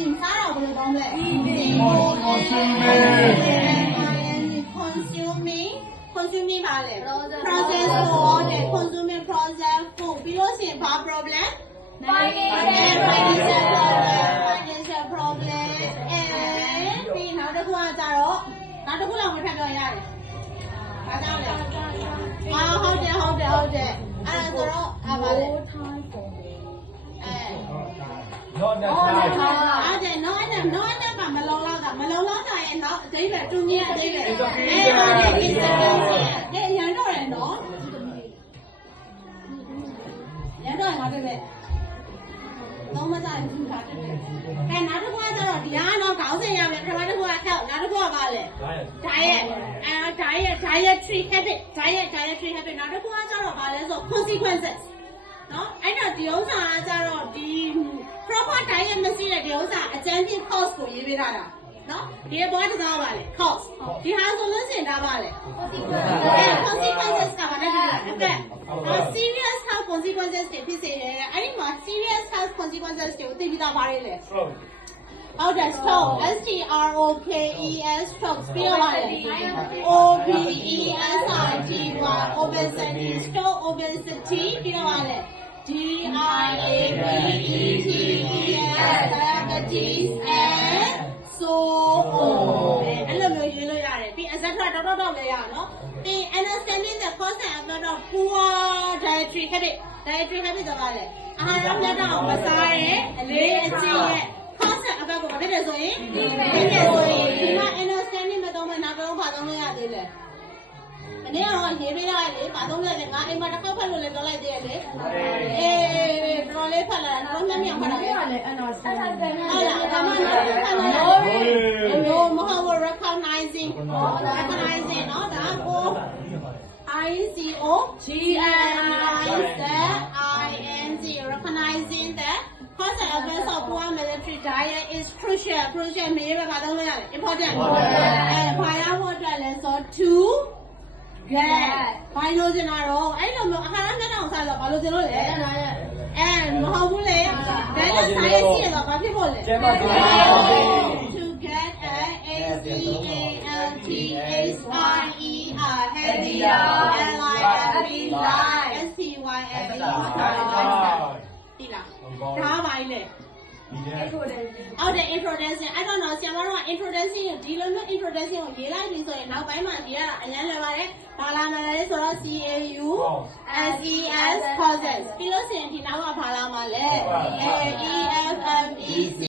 eating စားတော့ဘယ်လိုသုံးလဲ consuming ပါလေ process food consuming process food ပြီးလို့ရှိရင်ဘာ problem financial problem and ပြီးနောက်တစ်ခုကကြတော့နောက်တစ်ခုလောက်မဖြတ်တော့ရတယ်ဘာကြောင့်လဲဟုတ်တယ်အဲ့ဒါဆိုတော့ပါလေnot that time အဲ့ဒါနော်ကမလုံလောက်တာရဲ့နော်အသေးပဲတူမြင့်အသေးပဲရန်တော့ရနော်ရန်တော့ငါတွေ့ပဲလုံးမစားဘူးခါတွေ့ပဲအဲနောက်တစ်ခုကတော့ဒီကတော့ခေါင်းစဉ်ရမယ်ပထမတစ်ခုကထောက်နောက်တစ်ခုကပါလေ dietary habit နောက်တစ်ခုကကျတော့ပါလဲဆို consequences နော်အဲ့တော့ဒီဥစ္စာကကျတော့ဒီ proper diet မရှိတဲ့ဒီဥစ္စာအကျဉ်းပြ cost ကိုရေးပေးထားတာနော်ဒီဘောတစားပါလေ cost ဒီဟာဆိုလို့ရှိရင်ဒါပါလေ consequences ကပါလေအဲ့ serious health consequences တွေဖြစ်စေတယ်အဲ့ဒီမှာ serious health consequences တွေကိုသိပြီးသားပါတယ်လေဟုတ်တယ် stroke STROKE stroke ပြီးတော့ပါလေ OBESITY obesity stroke obesity ပြီးတော့ပါလေdiabetes and so on အဲ့လိုမျိုးရေးလို့ရတယ်ပြီး etc တော့လည်းရအောင်နော်ပြီး understanding the cause and effect of poor dietary habit တော့ပါလေအာဟာရမျှတအောင်မစားရဲအလေးအကျင့်ရဲ့ cause and effect ကိုမဖြစ်တယ်ဆိုရင်ဒီမှာ understanding မတော့မှနောက်တော့ဘာသုံးလို့ရသေးလဲမနေ့ကတော့ရေးပေးလိုက်လေဘာသုံးလဲငါအိမ်မှာတစ်ခေါက်ဖတ်လို့လည်းပြောလိုက်သေးတယ်လေတော်လေးဖတ်လာတော့မျက်မျက်ဖတ်လာတယ်လေအဲ့တော့ဆက်တယ်ဟုတ်လားဒါမှနောက်ဖတ်လာတယ်မဟုတ်ဘူး recognizing နော်ဒါကို recognizing that cause and effect of poor military diet is crucial မေးပဲဘာသုံးလို့ရတယ် important ဘာရဖို့အတွက်လဲဆို to get ဘာလို့ကျင်တာတော့အဲ့လိုမျိုးအခါမျက်နှာကိုစားတော့ဘာလို့ကျင်လို့လဲမဟုတ်ဘူးလေဒါလည်းစားရရှိရတော့ဘာဖြစ်ဖို့လဲ to get a healthier healthy life SPYLE ဒီလားဒါပါလေဟုတ်တယ် introduction အဲ့တော့ဆရာမတို့က introduction ဒီလိုမျိုး introduction ကိုရေးလိုက်ပြီဆိုရင်နောက်ပိုင်းမှာဒီကအញ្ញမ်းလွယ်ပါတယ်ဘာလာမလဲဆိုတော့ CAUSES causes ပြီးလို့ရှိရင်ဒီနောက်ကဘာလာမှာလဲAEFMEC